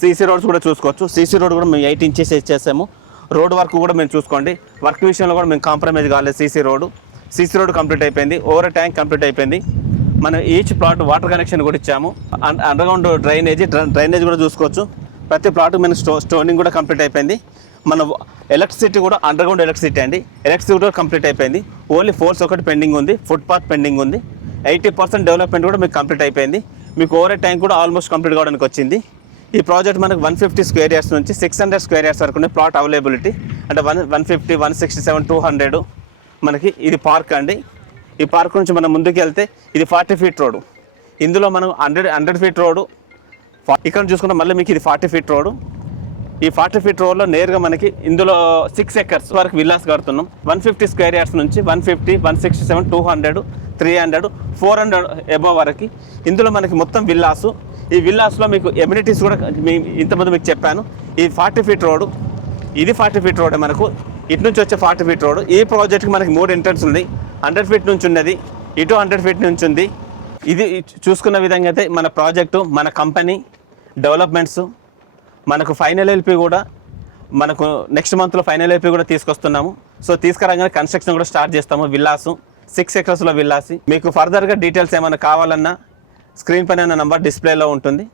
CC roads కూడా చూసుకోవచ్చు. CC road కూడా మేము 8 ఇంచెస్ ఇచ్చేసాము. రోడ్ వర్క్ కూడా మేము చూసుకోండి, వర్క్ విషయంలో కూడా మేము కాంప్రమైజ్ కాలేదు. సీసీ రోడ్ కంప్లీట్ అయిపోయింది, ఓవర్ ట్యాంక్ కంప్లీట్ అయిపోయింది. మనం ఈచ్ ప్లాట్ వాటర్ కనెక్షన్ కూడా ఇచ్చాము. అండర్గ్రౌండ్ డ్రైనేజ్ కూడా చూసుకోవచ్చు. ప్రతి ప్లాట్ మన స్టోనింగ్ కూడా కంప్లీట్ అయిపోయింది. మన ఎలక్ట్రిసిటీ కూడా అండర్గ్రౌండ్ ఎలక్ట్రిసిటీ అండి, ఎలక్ట్రిసిటీ కూడా కంప్లీట్ అయిపోయింది. ఓన్లీ ఫోర్స్ ఒకటి పెండింగ్ ఉంది, ఫుట్పాత్ పెండింగ్ ఉంది. 80% డెవలప్మెంట్ కూడా మీకు కంప్లీట్ అయిపోయింది. మీకు ఓవర్ ట్యాంక్ కూడా ఆల్మోస్ట్ కంప్లీట్ కావడానికి వచ్చింది. ఈ ప్రాజెక్ట్ మనకు 150 స్క్వేర్ యార్డ్స్ నుంచి 600 స్క్వేర్ యార్డ్స్ వరకు ప్లాట్ అవైలబిలిటీ. అంటే 150, 167, 200 మనకి ఇది పార్క్ అండి. ఈ పార్క్ నుంచి మనం ముందుకు వెళ్తే ఇది 40 ఫీట్ రోడ్. ఇందులో మనం 100 ఫీట్ రోడ్ ఇక్కడ చూసుకుంటే మళ్ళీ మీకు ఇది 40 ఫీట్ రోడ్. ఈ 40 ఫీట్ రోడ్లో నేరుగా మనకి ఇందులో 6 ఎకర్స్ వరకు విల్లాస్ కడుతున్నాం. 150 స్క్వేర్ యార్డ్స్ నుంచి 150, 167, 200, 300, 400 అబవ్ వరకు ఇందులో మనకి మొత్తం విల్లాసు. ఈ విల్లాస్లో మీకు ఎమ్యూనిటీస్ కూడా ఇంతకుముందు మీకు చెప్పాను. ఈ 40 ఫీట్ రోడ్, ఇది 40 ఫీట్ రోడ్ మనకు. ఇటు నుంచి వచ్చే 40 ఫీట్ రోడ్. ఈ ప్రాజెక్ట్కి మనకి 3 ఎంట్రన్స్ ఉంది. 100 ఫీట్ నుంచి ఉన్నది, ఇటు 100 ఫీట్ నుంచి ఉంది. ఇది చూసుకున్న విధంగా అయితే మన ప్రాజెక్టు, మన కంపెనీ డెవలప్మెంట్స్, మనకు ఫైనల్ ఎల్పీ కూడా మనకు నెక్స్ట్ మంత్లో ఫైనల్ ఎల్పీ కూడా తీసుకొస్తున్నాము. సో తీసుకురాగానే కన్స్ట్రక్షన్ కూడా స్టార్ట్ చేస్తాము. విల్లాసు 6 ఎకర్స్లో విల్లాసి. మీకు ఫర్దర్గా డీటెయిల్స్ ఏమైనా కావాలన్నా స్క్రీన్ పైన నంబర్ డిస్ప్లేలో ఉంటుంది.